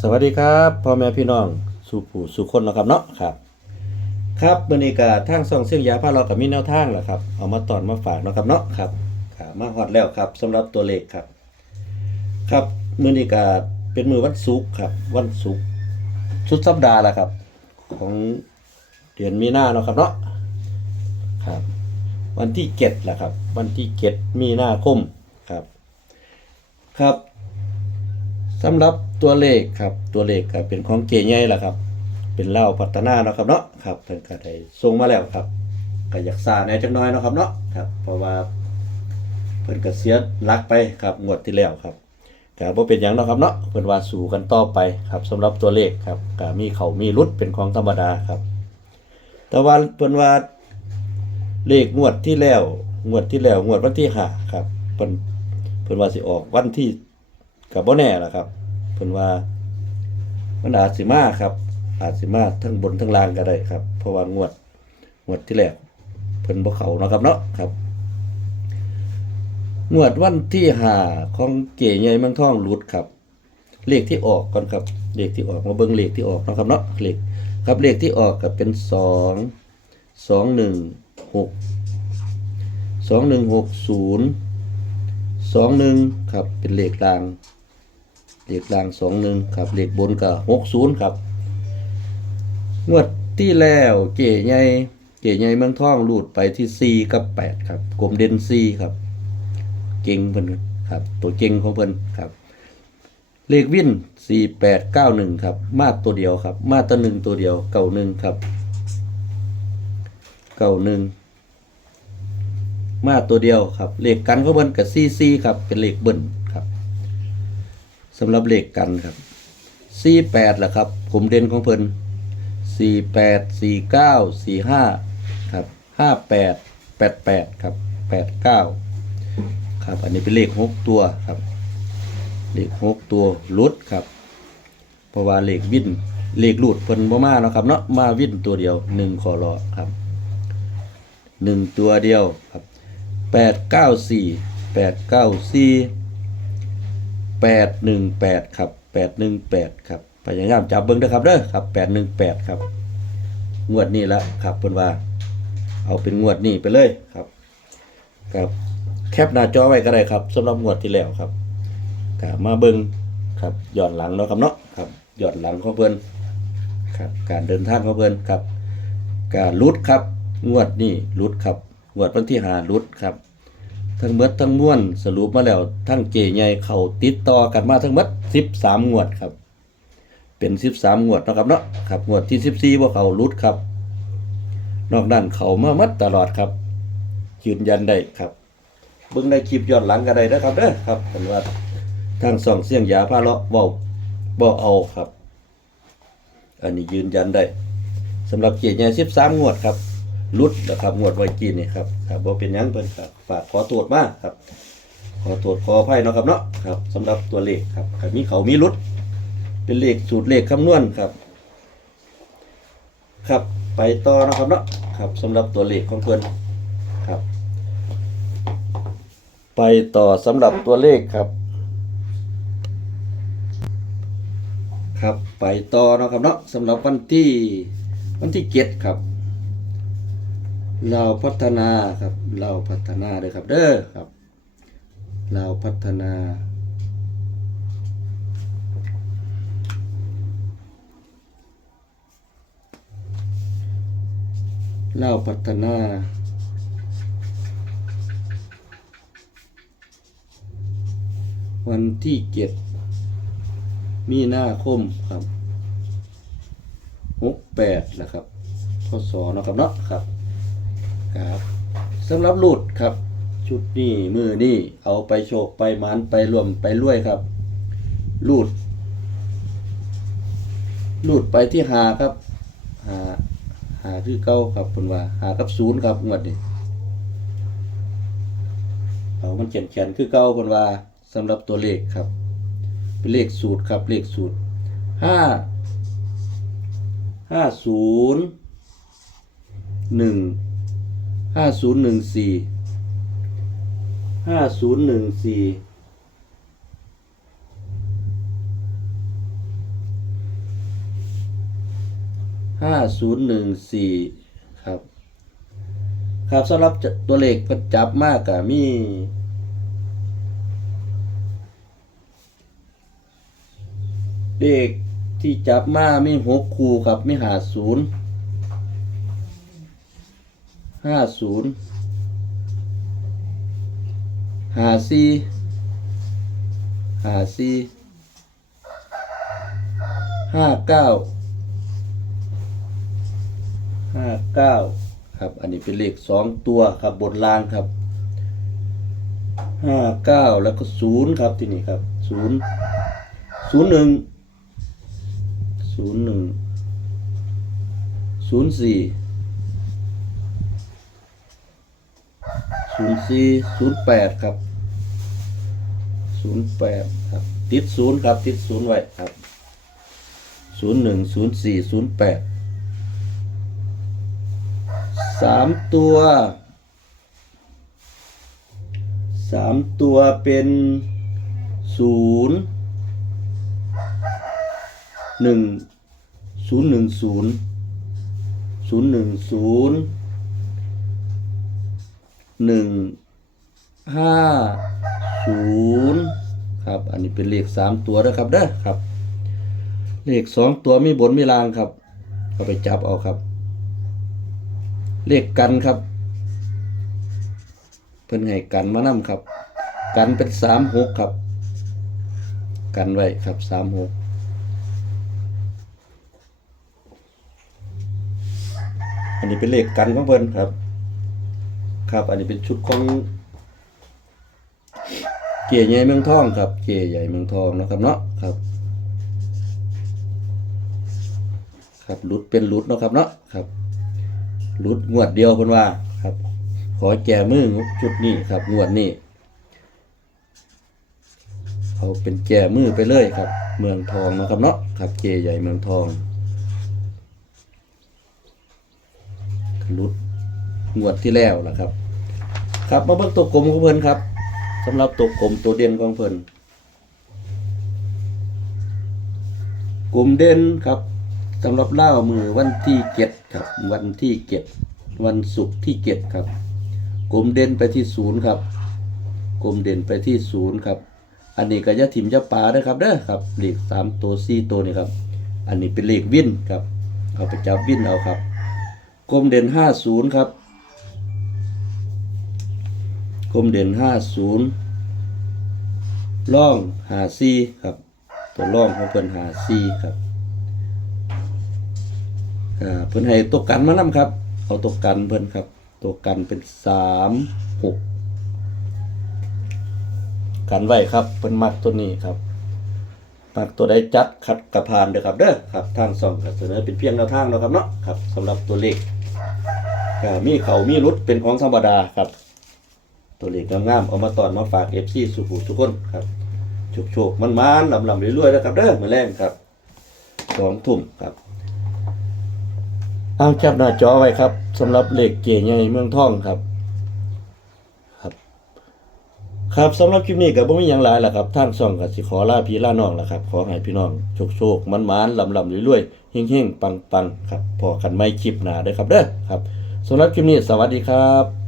สวัสดีครับพ่อแม่พี่น้องสู่ผู้สู่คนเนาะครับเนาะครับ ครับมื้อนี้ก็ทางซ่องเสียงยาพาเราก็มีแนวทางแหละครับเอามาตอนมาฝากเนาะครับเนาะครับครับมาฮอดแล้วครับสำหรับตัวเลขครับ ครับมื้อนี้ก็เป็นมือวันศุกร์ครับ วันศุกร์สุดสัปดาห์ละครับ ของเดือนมีนาเนาะครับเนาะครับ วันที่เจ็ดแหละครับ วันที่เจ็ดมีนาคมครับ ครับ สำหรับตัวเลขครับตัวเลขก็เป็นของเก๋ใหญ่แหละครับ เป็นเล่าพัฒนาเนาะครับเนาะครับเพิ่นก็ได้ส่งมาแล้วครับก็อยากซาแหน่จักหน้อยเนาะครับเนาะครับ เพราะว่าเพิ่นก็เสียหลักไปครับงวดที่แล้วครับก็บ่เป็นหยังเนาะครับเนาะเพิ่นว่าสู่กันต่อไปครับสำหรับตัวเลขครับก็มีเขามีรุดเป็นของธรรมดาครับ แต่ว่าเพิ่นว่าเลขงวดที่แล้วงวดที่แล้วงวดวันที่ห้าครับเพิ่นเพิ่นว่าสิออกวันที่ ก็บ่แน่ล่ะครับเพิ่นว่ามันอาจสิมาครับ อาจสิมาทั้งบนทั้งล่างก็ได้ครับ เพราะว่างวดงวดที่แล้วเพิ่นบ่เขาเนาะครับเนาะครับงวดวันที่หาของเก๋ใหญ่เมืองทองหลุดครับ เลขที่ออกก่อนครับ เลขที่ออกมาเบิ่งเลขที่ออกนะครับเนาะเลขครับเลขที่ออกก็เป็นสองสองหนึ่งหกสองหนึ่งหกศูนย์สองหนึ่งครับเป็นเลขราง เลขรางสองหนึ่งครับเลขบนก็หกศูนย์ครับ งวดที่แล้วเก๋ใหญ่เก๋ใหญ่เมืองทองรูดไปที่สี่กับแปดครับกลมเด่นสี่ครับ เก่งเพิ่นครับ ตัวเก่งของเพิ่นครับ เลขวินสี่แปดเก้าหนึ่งครับ มาตัวเดียวครับ มาตัวหนึ่งตัวเดียวเก่าหนึ่งครับเก่าหนึ่งมาตัวเดียวครับเลขกันของเพิ่นกับซีซีครับเป็นเลขเบิ้ลครับ สำหรับเลขกันครับซีแปดแหละครับ ผมเด่นของเพิ่นสี่แปดสี่เก้าสี่ห้าครับห้าแปดแปดแปดครับแปดเก้าครับ อันนี้เป็นเลขหกตัวครับ เลขหกตัวลุดครับ เพราะว่าเลขวินเลขลูดเพิ่นบ่มาเนาะครับเนาะมาวินตัวเดียวหนึ่งคอรอครับหนึ่งตัวเดียวครับแปดเก้าสี่แปดเก้าสี่ แปดหนึ่งแปดครับแปดหนึ่งแปดครับพยายามจับเบิ้งเด้อครับเด้อครับแปดหนึ่งแปดครับ งวดนี้ละครับเพิ่นว่า เอาเป็นงวดนี้ไปเลยครับครับแคปหน้าจอไว้ก็ได้ครับสำหรับงวดที่แล้วครับก็มาเบิ้งครับย้อนหลังเนาะครับเนาะครับย้อนหลังของเพิ่นครับการเดินทางของเพิ่นครับการลุดครับ งวดนี่ลุดครับงวดวันที่หาลุดครับ ทั้งเมดทั้งม้วนสรุปมาแล้วทั้งเจใหญ่เขาติดต่อกันมาทั้งหมดสิบสามงวดครับ เป็นสิบสามงวดนะครับเนาะครับงวดที่สิบสี่ว่าเขาลุดครับ นอกนั้นเขามามัดตลอดครับ ยืนยันได้ครับเบิ่งในคลิปย้อนหลังก็ได้นะครับเด้อครับเป็นว่าทางสองเสียงยาพาเลาะเว้าบ่เอาครับ อันนี้ยืนยันได้สำหรับเกียรติใหญ่สิบสามงวดครับ รุดนะครับงวดไว้กินนี่ครับครับบ่เป็นยังเพิ่นครับฝากขอตรวจมาครับ ขอตรวจขออภัยเนาะครับเนาะครับสำหรับตัวเลขครับครับมีเขามีรุด เป็นเลขสูตรเลขคำนวณครับ ครับไปต่อนะครับเนาะครับสำหรับตัวเลขของเพิ่นครับ ไปต่อสำหรับตัวเลขครับ ครับไปต่อนะครับเนาะสำหรับวันที่วันที่เจ็ดครับ เราพัฒนาครับ เราพัฒนาเลยครับเด้อครับ เราพัฒนา เราพัฒนาวันที่เจ็ดมีนาคมครับหกแปดนะครับพศเนะครับเนาะครับ ครับสำหรับรูดครับ ชุดนี้มือนี่เอาไปโชคไปหมันไปรวมไปรวยครับ รูด รูดไปที่หาครับ หาหาคือเก้าครับเป็นว่า หากับศูนย์ครับงวดนี้เอามันเขียนเขียนคือเก้าเป็นว่าสำหรับตัวเลขครับ เป็นเลขสูตรครับ เลขสูตรห้าห้าศูนย์หนึ่ง ห้าศูนย์หนึ่งสี่ห้าศูนย์หนึ่งสี่ห้าศูนย์หนึ่งสี่ครับครับสำหรับตัวเลขก็จับมากกะมีเลขที่จับมามีหกคู่ครับมีหาศูนย์ ห้าศูนย์หาสี่หาสี่ห้าเก้าห้าเก้าครับ อันนี้เป็นเลขสองตัวครับบนล่างครับห้าเก้าแล้วก็ศูนย์ครับที่นี่ครับศูนย์ศูนย์หนึ่งศูนย์หนึ่งศูนย์สี่ ศูนย์สี่ศูนย์แปดครับศูนย์แปดครับ ติดศูนย์ครับติดศูนย์ไว้ครับศูนย์หนึ่งศูนย์สี่ศูนย์แปดสามตัวสามตัวเป็นศูนย์หนึ่งศูนย์หนึ่งศูนย์ศูนย์หนึ่งศูนย์ หนึ่งห้าศูนย์ครับ อันนี้เป็นเลขสามตัวนะครับเด้อครับ เลขสองตัวมีบนมีลางครับเอาไปจับเอาครับ เลขกันครับ เพิ่นให้กันมานํครับ กันเป็นสามหกครับ กันไว้ครับสามหกอันนี้เป็นเลขกันของเพิ่นครับ ครับ อันนี้เป็นชุดของเกียใหญ่เมืองทองครับ เกียใหญ่เมืองทองนะครับเนาะครับ ครับหลุดเป็นหลุดนะครับเนาะครับหลุดงวดเดียวเพิ่นว่าครับ ขอแก้มือชุดนี้ครับ งวดนี้เอาเป็นแก้มือไปเลยครับ เมืองทองนะครับเนาะครับเจใหญ่เมืองทองหลุด งวดที่แล้วล่ะครับ ครับมาเบิ่งตัวกลมของเพิ่นครับสำหรับตัวกลมตัวเด่นของเพิ่นกลมเด่นครับสำหรับเล่ามือวันที่เจ็ดครับ วันที่เจ็ดวันศุกร์ที่เจ็ดครับ กลมเด่นไปที่ศูนย์ครับกลมเด่นไปที่ศูนย์ครับ อันนี้ก็อยาถิ่มยาปลาด้อครับเด้อครับเลขสามตัวสี่ตัวนี่ครับ อันนี้เป็นเลขวินครับ เอาไปจับวินเอาครับกลมเด่นห้าศูนย์ครับ กลมเด่นห้าศูนย์ล่องหาซีครับ ตัวล่องของเพิ่นหาซีครับอ่าเพิ่นให้ตัวกันมานํครับ เอาตัวกันเพิ่นครับ ตัวกันเป็นสามหกกันไว้ครับเพิ่นมักตัวนี้ครับมักตัวใดจัดขัดกระพานเด้อครับเด้อครับทางส่องก็เสนอเป็นเพียงแนวทางเนาะครับเนาะครับสำหรับตัวเลขก็มีเขามีรุดเป็นของธรรมดาครับ ตัวเลขงามๆเอามาตอนมาฝาก FC สุขุทุกคนครับโชคๆมันๆลำๆรวยๆแล้วครับเด้อมาแรงครับสองทุ่มครับเอาจับหน้าจอไว้ครับสำหรับเหลขเก๋ใหญ่เมืองท่องครับ ครับ ครับสำหรับคลิปนี้ก็บ่มีหยังหลายล่ะครับทางช่องก็สิขอลาพี่ลาน้องล่ะครับ ขอให้พี่น้องโชคๆมันๆลำๆรวยๆเฮงๆปังๆครับพอกันใหม่คลิปหน้าเด้อครับเด้อครับสำหรับคลิปนี้สวัสดีครับ